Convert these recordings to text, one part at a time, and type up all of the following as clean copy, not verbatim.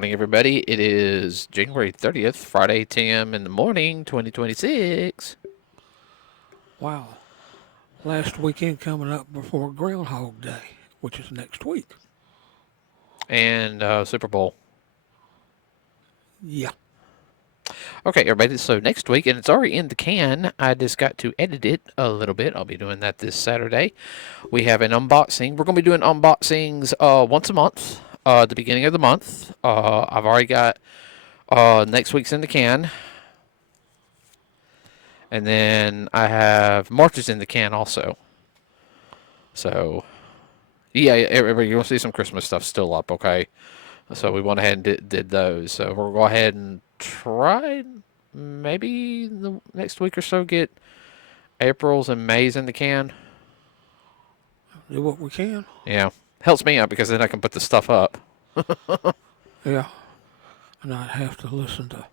morning, everybody. It is January 30th, Friday, 10 a.m. in the morning, 2026. Wow. Last weekend coming up before Groundhog Day, which is next week. And Super Bowl. Yeah. Okay, everybody, so next week, and it's already in the can. I just got to edit it a little bit. I'll be doing that this Saturday. We have an unboxing. We're going to be doing unboxings once a month, at the beginning of the month. I've already got next week's in the can. And then I have March's in the can also. So, yeah, everybody, you're going to see some Christmas stuff still up, okay? So we went ahead and did those. So we'll go ahead and try, maybe the next week or so, get April's and May's in the can. Do what we can. Yeah. Helps me out because then I can put the stuff up. Yeah. And I'd have to listen to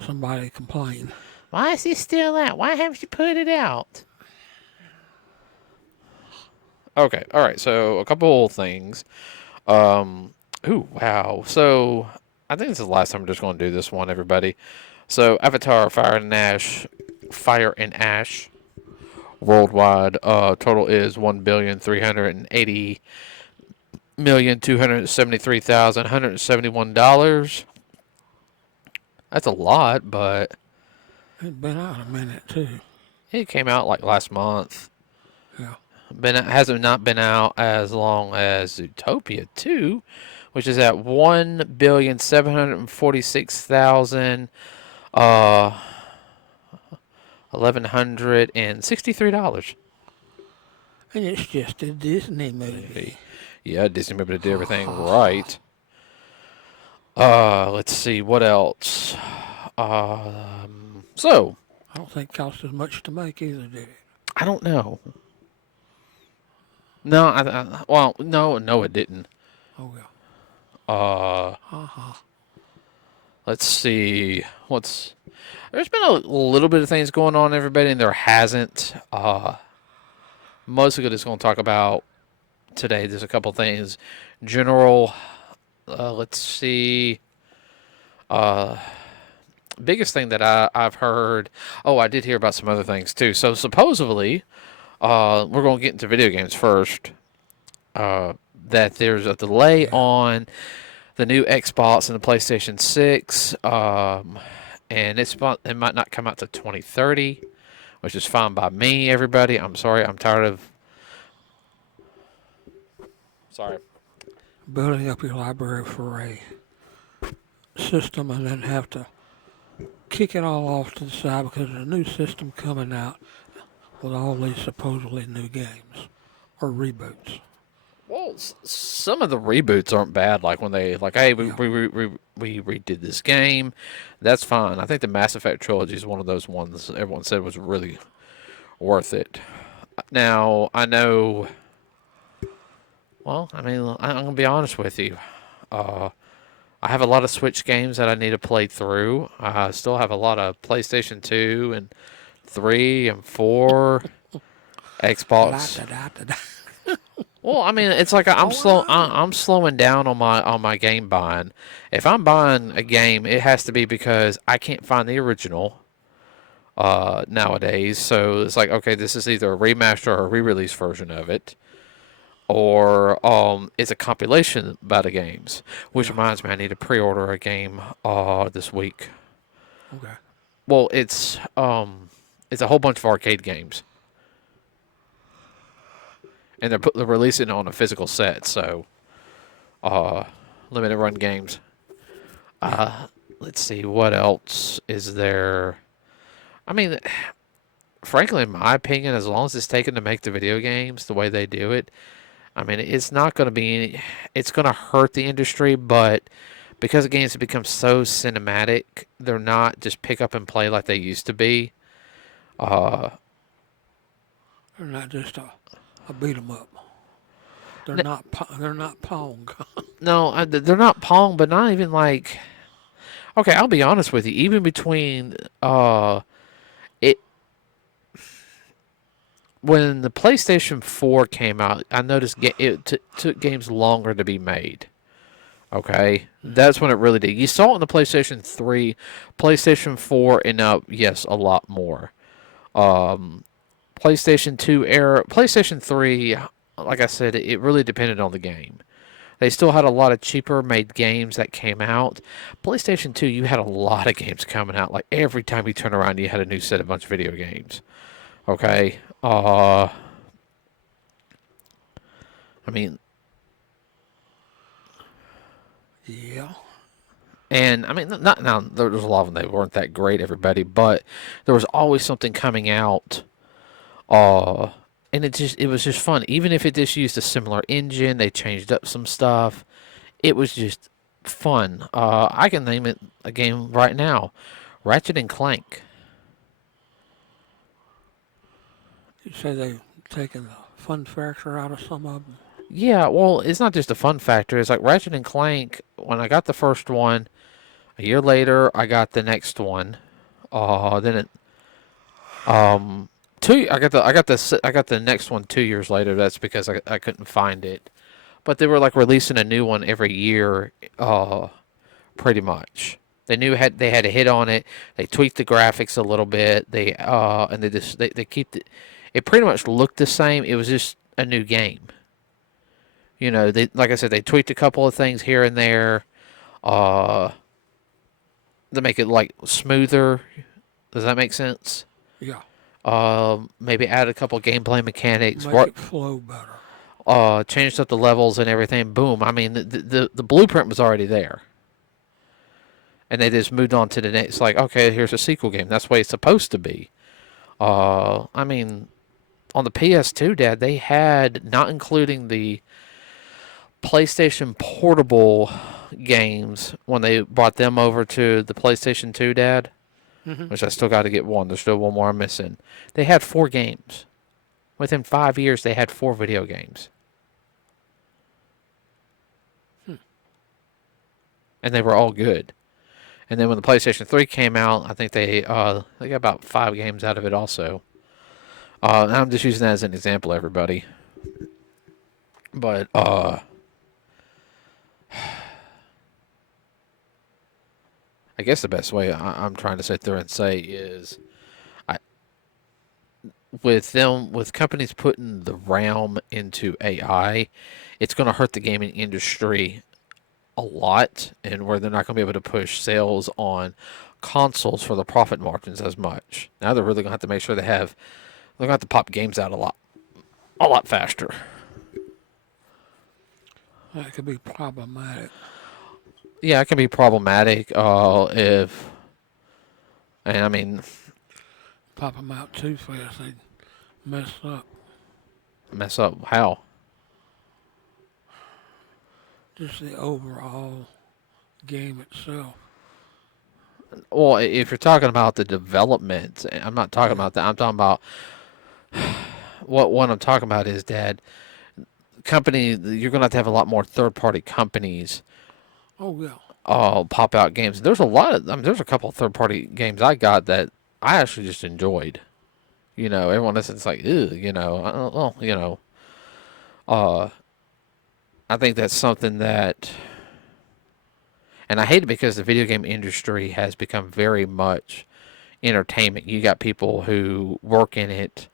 somebody complain. Why is he still out? Why haven't you put it out? Okay, all right. So a couple things. Ooh, wow. So I think this is the last time I'm just going to do this one, everybody. So Avatar: Fire and Ash, worldwide total is $1,380,273,171. That's a lot, but It's been out a minute, too. it came out like last month. Yeah. Hasn't not been out as long as Zootopia 2, which is at $1,746,000 $1,163. And it's just a Disney movie. Yeah, Disney movie did everything right. Let's see what else. So I don't think it cost as much to make either, did it? I don't know. No, well, no, it didn't. Oh, yeah. Let's see. There's been a little bit of things going on, everybody, and there hasn't. Most of it is going to talk about today. There's a couple things. General, let's see. Biggest thing that I've heard. Oh, I did hear about some other things too. So supposedly, we're going to get into video games first. That there's a delay on the new Xbox and the PlayStation 6. And it might not come out to 2030, which is fine by me, everybody. I'm sorry. I'm tired of... Sorry. Building up your library for a system and then have to kick it all off to the side because there's a new system coming out with all these supposedly new games or reboots. Well, some of the reboots aren't bad. Like when they hey, we redid this game. That's fine. I think the Mass Effect trilogy is one of those ones everyone said was really worth it. Now I know. Well, I mean, I'm gonna be honest with you. I have a lot of Switch games that I need to play through. I still have a lot of PlayStation 2 and 3 and 4, Xbox. Well, I mean, it's like I'm slowing down on my game buying. If I'm buying a game, it has to be because I can't find the original nowadays. So it's like, okay, this is either a remaster or a re-release version of it, or it's a compilation by the games. Which reminds me, I need to pre-order a game this week. Okay. Well, it's a whole bunch of arcade games. And they're releasing it on a physical set, so limited run games. Let's see, what else is there? I mean, frankly, in my opinion, as long as it's taken to make the video games the way they do it, I mean, it's not going to be it's going to hurt the industry, but because the games have become so cinematic, they're not just pick up and play like they used to be. They're not just a beat 'em up. They're not Pong. No, they're not Pong, but not even like. Okay, I'll be honest with you. Even between it when the PlayStation 4 came out, I noticed it took games longer to be made. Okay, that's when it really did. You saw it in the PlayStation 3, PlayStation 4, and yes, a lot more. Um, PlayStation 2 era, PlayStation 3, like I said, it really depended on the game. They still had a lot of cheaper made games that came out. PlayStation 2, you had a lot of games coming out. Like every time you turn around, you had a new set of bunch of video games. Okay. I mean, Yeah. and I mean, not now. There was a lot of them. They weren't that great, everybody, but there was always something coming out. Uh, and it was just fun. Even if it just used a similar engine, they changed up some stuff. It was just fun. I can name it a game right now, Ratchet and Clank. You say they've taken the fun factor out of some of them? Yeah, well, it's not just a fun factor. It's like Ratchet and Clank. When I got the first one, a year later, I got the next one. Then it two. I got the next one 2 years later. That's because I couldn't find it. But they were like releasing a new one every year. Pretty much. They had a hit on it. They tweaked the graphics a little bit. They keep it pretty much looked the same. It was just a new game. You know, they like I said, they tweaked a couple of things here and there, to make it like smoother. Does that make sense? Yeah. Maybe add a couple gameplay mechanics. Make it flow better. Changed up the levels and everything. Boom. I mean, the blueprint was already there. And they just moved on to the next. Like, okay, here's a sequel game. That's the way it's supposed to be. I mean, on the PS2, Dad, they had, not including the PlayStation Portable games, when they brought them over to the PlayStation 2, Dad, which I still got to get one. There's still one more I'm missing. They had 4 games. Within 5 years, they had 4 video games. And they were all good. And then when the PlayStation 3 came out, I think they got about 5 games out of it also. I'm just using that as an example, everybody. But I guess the best way I'm trying to sit there and say is, with companies putting the realm into AI, it's going to hurt the gaming industry a lot, and where they're not going to be able to push sales on consoles for the profit margins as much. Now they're really going to have to make sure they're going to have to pop games out a lot faster. That could be problematic. Yeah, it can be problematic and I mean, Pop them out too fast, they'd mess up. mess up how? Just the overall game itself. Well, if you're talking about the development, I'm not talking about that. I'm talking about what I'm talking about is, Dad, you're going to have a lot more third-party companies. Oh yeah. Pop out games. There's there's a couple of third-party games I got that I actually just enjoyed. You know, everyone else is like, ew, you know, I think that's something that, and I hate it because the video game industry has become very much entertainment. You got people who work in it.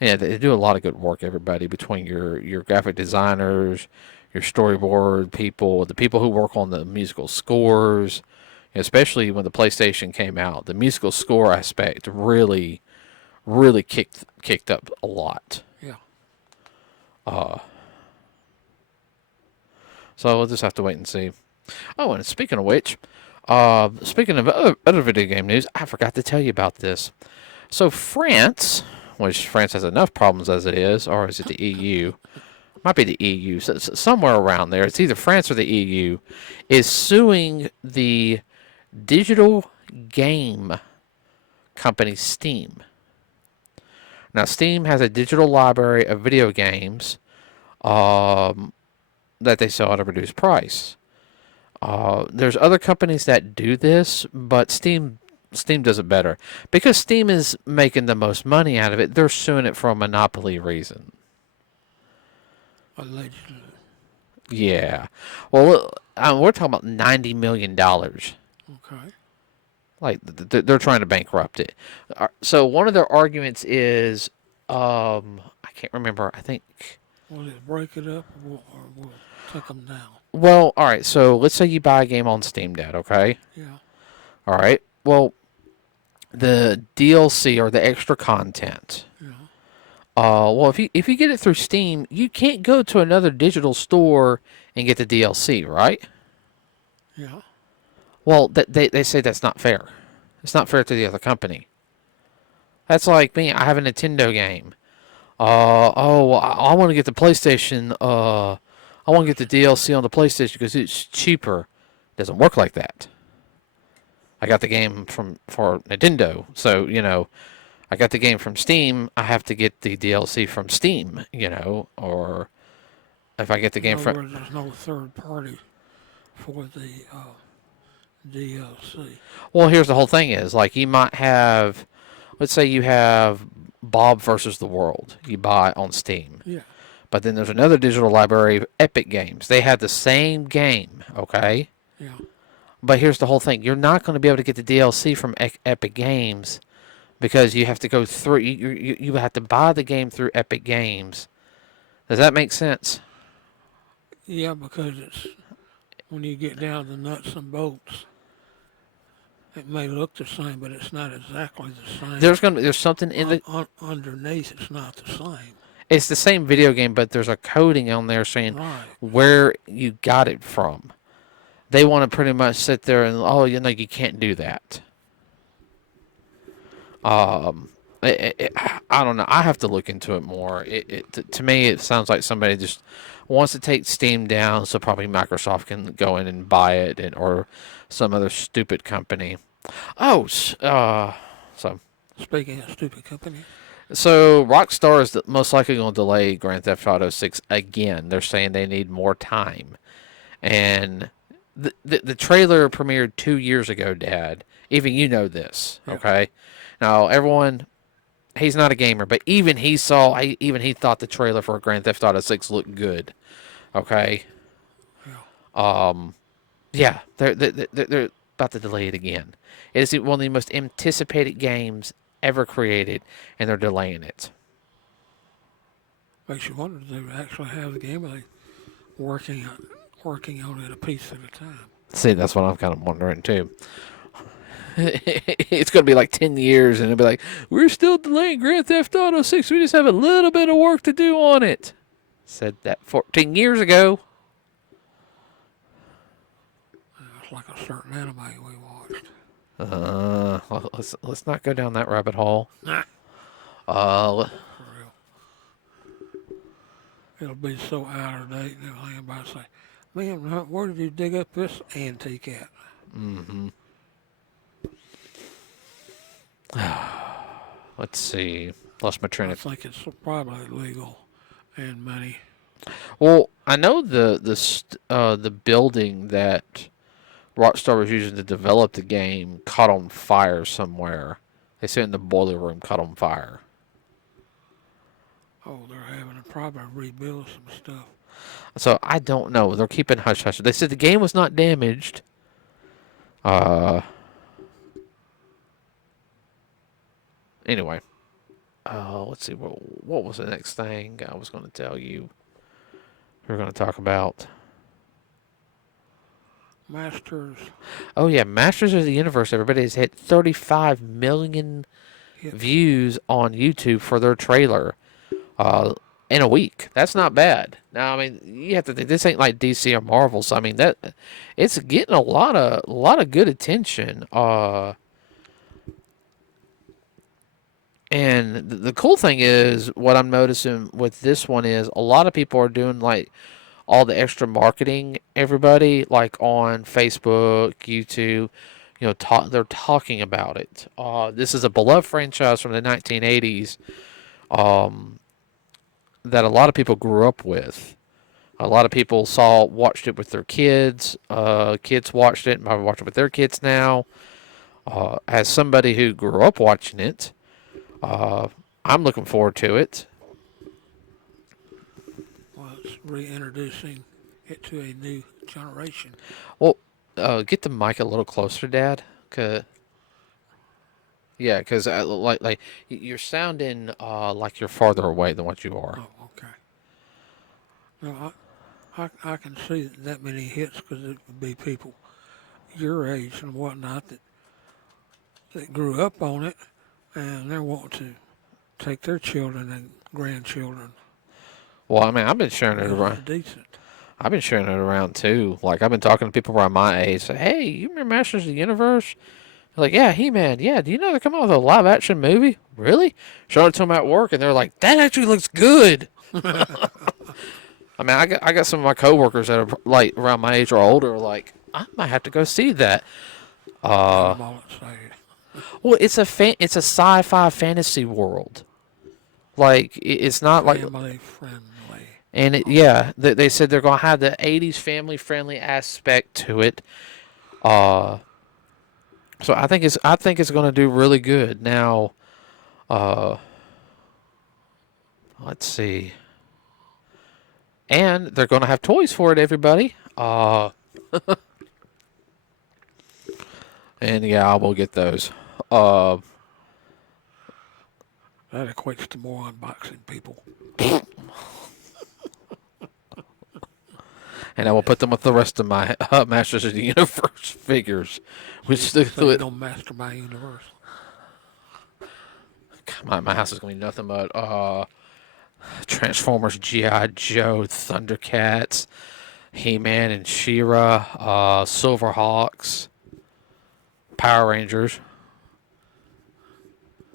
Yeah, they do a lot of good work, everybody, between your graphic designers, your storyboard people, the people who work on the musical scores, especially when the PlayStation came out. The musical score aspect really, really kicked up a lot. Yeah. So we'll just have to wait and see. Oh, and speaking of which, speaking of other video game news, I forgot to tell you about this. So France, which France has enough problems as it is, or is it the EU? Might be the EU, so somewhere around there. It's either France or the EU, is suing the digital game company Steam. Now, Steam has a digital library of video games that they sell at a reduced price. There's other companies that do this, but Steam does it better. Because Steam is making the most money out of it, they're suing it for a monopoly reason. Allegedly. Yeah. Well, we're talking about $90 million. Okay. Like they're trying to bankrupt it. So one of their arguments is, I can't remember. I think. Will it break it up, or we'll take them down? Well, all right. So let's say you buy a game on Steam, Dad. Okay. Yeah. All right. Well, the DLC or the extra content. Yeah. Well, if you get it through Steam, you can't go to another digital store and get the DLC, right? Yeah. Well, they say that's not fair. It's not fair to the other company. That's like me. I have a Nintendo game. I want to get the PlayStation. I want to get the DLC on the PlayStation because it's cheaper. It doesn't work like that. I got the game for Nintendo, so I got the game from Steam. I have to get the DLC from Steam, or if I get the game In other from. words, there's no third party for the DLC. Well, here's the whole thing: is like you might have, let's say you have Bob versus the World. You buy on Steam. Yeah. But then there's another digital library, Epic Games. They have the same game, okay? Yeah. But here's the whole thing: you're not going to be able to get the DLC from Epic Games because you have to go through. You have to buy the game through Epic Games. Does that make sense? Yeah, because it's when you get down to the nuts and bolts, it may look the same, but it's not exactly the same. There's something in the underneath. It's not the same. It's the same video game, but there's a coding on there saying Right. where you got it from. They want to pretty much sit there and you can't do that. I don't know. I have to look into it more. To me, it sounds like somebody just wants to take Steam down, so probably Microsoft can go in and buy it, or some other stupid company. So Speaking of stupid company. So Rockstar is most likely going to delay Grand Theft Auto 6 again. They're saying they need more time, and the trailer premiered 2 years ago, Dad. Even you know this, okay? Now everyone, he's not a gamer, but even he thought the trailer for Grand Theft Auto 6 looked good, okay? Yeah, they're about to delay it again. It is one of the most anticipated games ever created, and they're delaying it. Makes you wonder if they would actually have the game, or they working on it a piece at a time. See, that's what I'm kind of wondering too. It's going to be like 10 years, and it'll be like, we're still delaying Grand Theft Auto 6. We just have a little bit of work to do on it. Said that 14 years ago. It's like a certain anime we watched. Well, let's not go down that rabbit hole. Nah. Uh, For real. It'll be so out of date, and everything about to say, man, where did you dig up this antique at? mm-hmm. Let's see. Lost my train I of. think it's probably legal and money. Well, I know the building that Rockstar was using to develop the game caught on fire somewhere. They said in the boiler room caught on fire. Oh, they're having to probably rebuild some stuff. So I don't know. They're keeping hush hush. They said the game was not damaged. Anyway. Let's see. What was the next thing I was going to tell you? We were going to talk about. Masters. Oh yeah, Masters of the Universe. Everybody has hit 35 million views on YouTube for their trailer in a week. That's not bad. Now, I mean, you have to think this ain't like DC or Marvel. So I mean that it's getting a lot of good attention. And the cool thing is, what I'm noticing with this one is a lot of people are doing like all the extra marketing. Everybody like on Facebook, YouTube, they're talking about it. This is a beloved franchise from the 1980s that a lot of people grew up with. A lot of people watched it with their kids. Kids watched it, and probably watch it with their kids now. As somebody who grew up watching it, I'm looking forward to it. Well, it's reintroducing it to a new generation. Well, get the mic a little closer, Dad. Cause like you're sounding like you're farther away than what you are. Oh, okay. No, I can see that many hits because it would be people your age and whatnot that grew up on it, and they're wanting to take their children and grandchildren. Well, I mean, I've been sharing it Because around. it's decent. I've been sharing it around too. Like I've been talking to people around my age. Say, hey, you remember Masters of the Universe? They're like, yeah, He-Man. Yeah, do you know they're coming out with a live-action movie? Really? Showed it to them at work, and they're like, that actually looks good. I mean, I got some of my coworkers that are like around my age or older. Are like, I might have to go see that. I'm all excited. Well, it's a sci-fi fantasy world. Like it's not like, Family friendly. and yeah, they said they're gonna have the '80s family-friendly aspect to it. So I think it's gonna do really good. Now, let's see, and they're gonna have toys for it, everybody. And yeah, I will get those. Uh, That equates to more unboxing people. and I will put them with the rest of my Masters of the Universe figures, which So you don't master my universe. my house is gonna be nothing but Transformers, GI Joe, Thundercats, He-Man and She-Ra, Silverhawks, Power Rangers.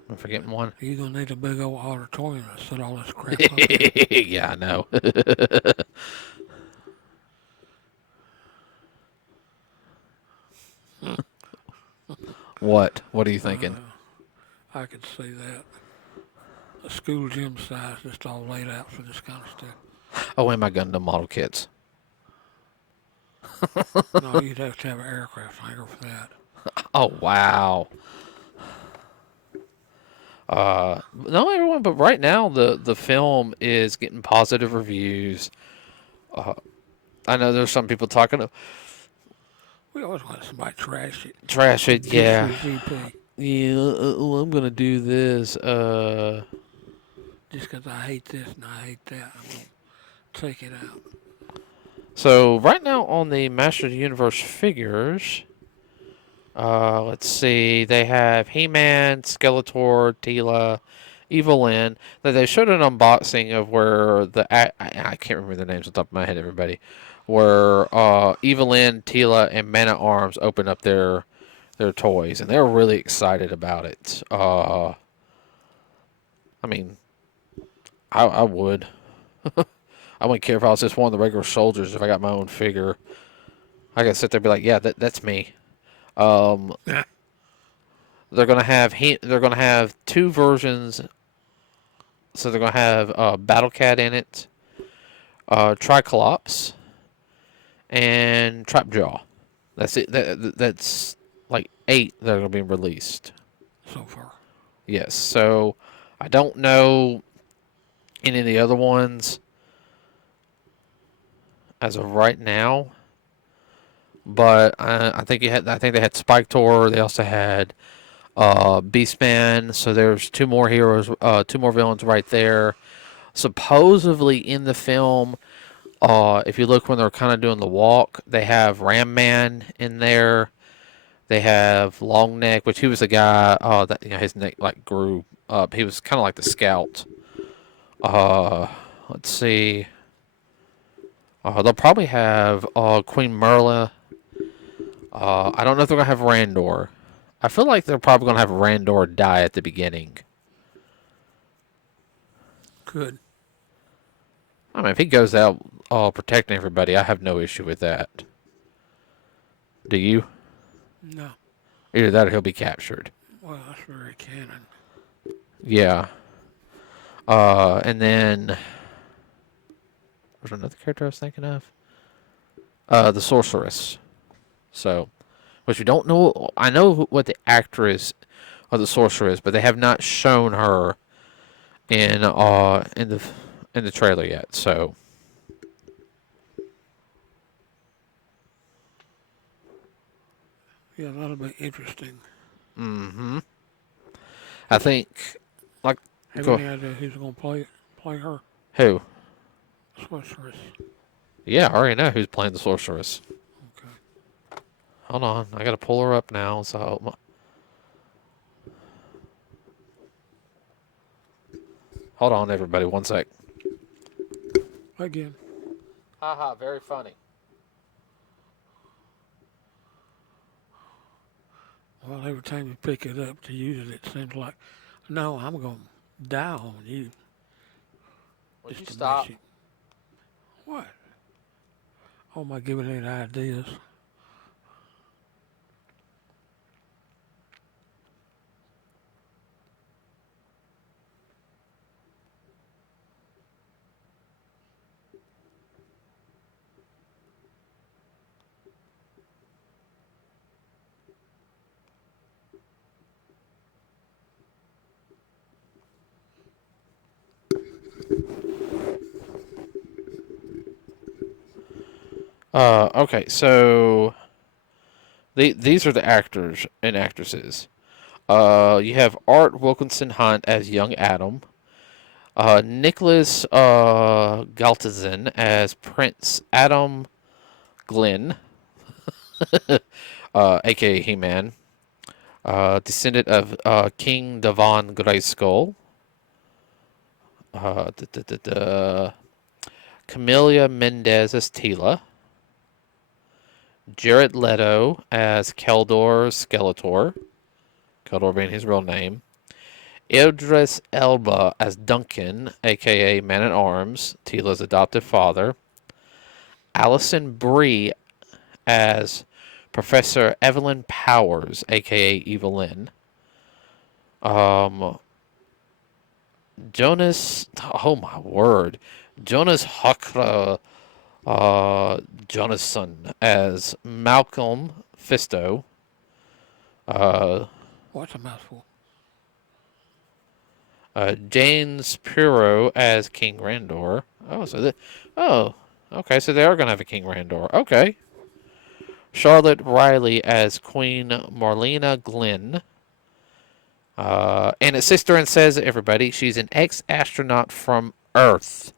I'm forgetting one. You're going to need a big old auditorium to set all this crap up. Yeah, I know. What? What are you thinking? I could see that. A school gym size just all laid out for this kind of stuff. Oh, and my Gundam model kits. No, you'd have to have an aircraft hangar for that. Oh, wow. No, everyone, but right now the film is getting positive reviews. I know there's some people talking. We always let somebody trash it. Trash it, yeah. GP. Yeah, well, I'm gonna do this. Just because I hate this and I hate that, I'm going to take it out. So right now on the Master of the Universe figures, let's see, they have He-Man, Skeletor, Teela, Evelyn. That they showed an unboxing of where I can't remember the names on top of my head, everybody. Where Evelyn, Teela, and Man at Arms open up their toys, and they're really excited about it. I mean, I would. I wouldn't care if I was just one of the regular soldiers. If I got my own figure, I could sit there and be like, yeah, that's me. They're gonna have two versions. So they're gonna have Battle Cat in it, Triclops, and Trapjaw. That's it. That's like 8 that are gonna be released so far. Yes. So I don't know any of the other ones as of right now, but I think they had Spike Tor. They also had Beastman. So there's 2 more heroes, 2 more villains right there. Supposedly in the film, if you look when they're kind of doing the walk, they have Ram Man in there. They have Long Neck, which he was the guy that his neck like grew up. He was kind of like the scout. Let's see. They'll probably have Queen Merla. I don't know if they're gonna have Randor. I feel like they're probably gonna have Randor die at the beginning. Good. I mean, if he goes out protecting everybody, I have no issue with that. Do you? No. Either that or he'll be captured. Well, that's very canon. Yeah. And then there's another character I was thinking of. The Sorceress. So, which we don't know. I know what the actress of the Sorceress, but they have not shown her in the trailer yet. So, Yeah, that'll be interesting. Mm-hmm. I think, like, Have go any idea who's gonna play her? who? Sorceress. Yeah, I already know who's playing the sorceress. Okay. Hold on, I gotta pull her up now. Hold on, everybody, one sec. Again. Haha, very funny. Well, every time you pick it up to use it, it seems like, no, I'm gonna die on you Would you just to mess stop? you. What? Oh, am I giving any ideas? Okay, so these are the actors and actresses. You have Art Wilkinson Hunt as young Adam. Nicholas Galtazin as Prince Adam Glenn, aka He-Man, descendant of King Devon Grayskull. Uh, da, da, da, da. Camelia Mendez as Tila. Jared Leto as Keldor Skeletor. Keldor being his real name. Idris Elba as Duncan, aka Man at Arms, Tila's adoptive father. Allison Brie as Professor Evelyn Powers, aka Evelyn. Um, Jonas, oh my word, Jonas Hakra Jonasson as Malcolm Fisto. Uh, What's a mouthful? James Puro as King Randor. Oh, okay, so they are gonna have a King Randor. Okay. Charlotte Riley as Queen Marlena Glenn. And it's Sister and says everybody, she's an ex-astronaut from Earth.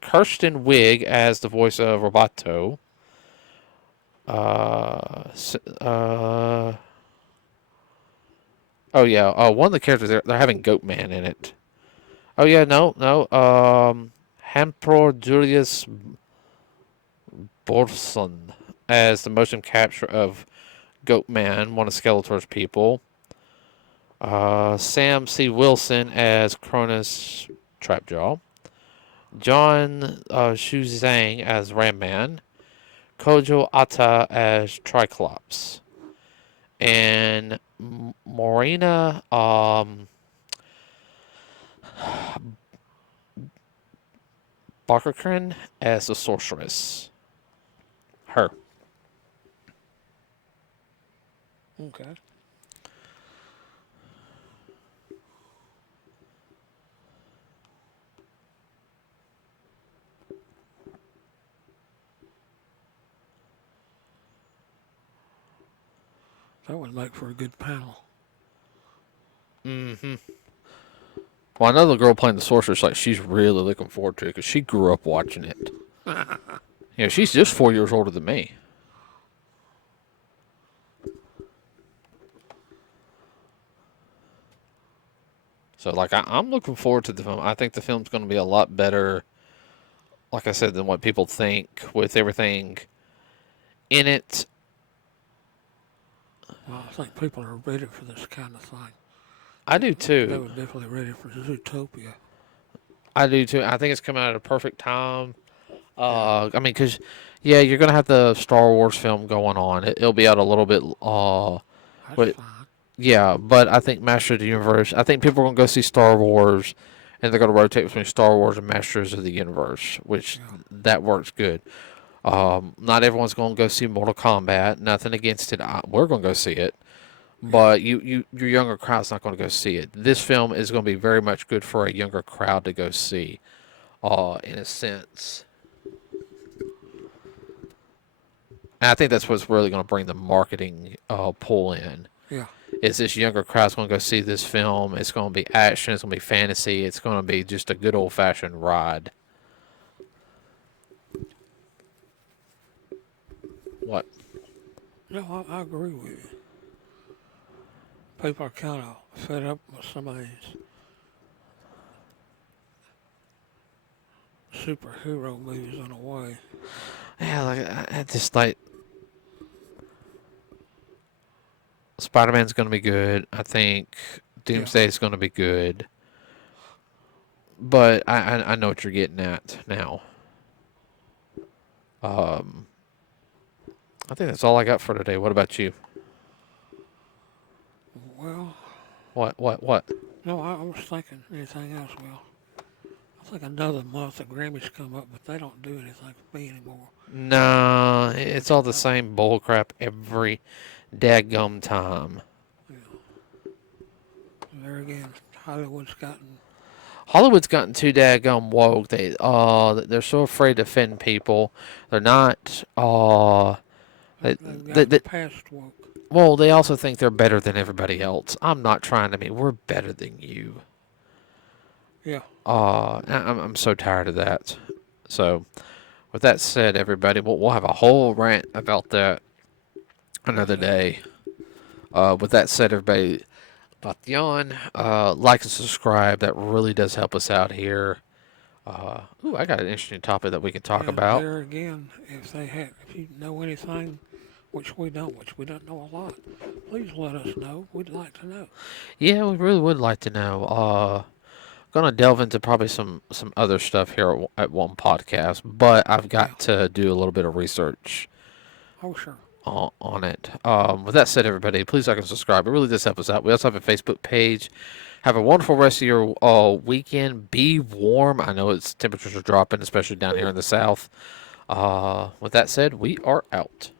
Kirsten Wig as the voice of Roboto. Oh yeah, one of the characters they're having Goatman in it. Oh yeah, no. Hampro Julius Borson as the motion capture of Goatman, one of Skeletor's people. Sam C. Wilson as Cronus Trapjaw. John Shu Zhang as Ram Man. Kojo Ata as Triclops. And Morena Barkerkren as the sorceress. Her. Okay. That would make for a good panel. Mm-hmm. Well, I know the girl playing the sorceress, like, she's really looking forward to it because she grew up watching it. You know, she's just 4 years older than me. So, like, I'm looking forward to the film. I think the film's going to be a lot better, like I said, than what people think with everything in it. Well, I think people are ready for this kind of thing. I do They too. were definitely ready for Zootopia. I do too. I think it's coming out at a perfect time. Yeah, I mean, because, yeah, you're going to have the Star Wars film going on. It'll be out a little bit, that's but, fine. yeah, but I think Master of the Universe, I think people are going to go see Star Wars, and they're going to rotate between Star Wars and Masters of the Universe, which Yeah. that works good. Not everyone's going to go see Mortal Kombat. Nothing against it. We're going to go see it. Yeah. But your younger crowd's not going to go see it. This film is going to be very much good for a younger crowd to go see, in a sense. And I think that's what's really going to bring the marketing pull in. Yeah. Is this younger crowd's going to go see this film? It's going to be action. It's going to be fantasy. It's going to be just a good old fashioned ride. What? No, I agree with you. People are kind of fed up with some of these superhero movies in a way. Yeah, like I just like Spider-Man's going to be good. I think Yeah. Doomsday is going to be good. But I know what you're getting at now. Um, I think that's all I got for today. What about you? Well, What? no, I was thinking anything else. Well, I think another month the Grammys come up, but they don't do anything for me anymore. No, it's all the same bullcrap every daggum time. Yeah. There again, Hollywood's gotten too daggum woke. They're so afraid to offend people. They're not they've gotten past woke. well, they also think they're better than everybody else. I'm not trying to be. We're better than you. Yeah. I'm so tired of that. So, with that said, everybody, we'll have a whole rant about that another day. With that said, everybody, Jan, like and subscribe. That really does help us out here. I got an interesting topic that we can talk about. There again, if you know anything, which we don't know a lot, please let us know. We'd like to know. Yeah, we really would like to know. Gonna delve into probably some other stuff here at one podcast, but I've got to do a little bit of research. Oh, sure. On it. With that said, everybody, please like and subscribe. It really does help us out. We also have a Facebook page. Have a wonderful rest of your weekend. Be warm. I know temperatures are dropping, especially down here in the south. With that said, we are out.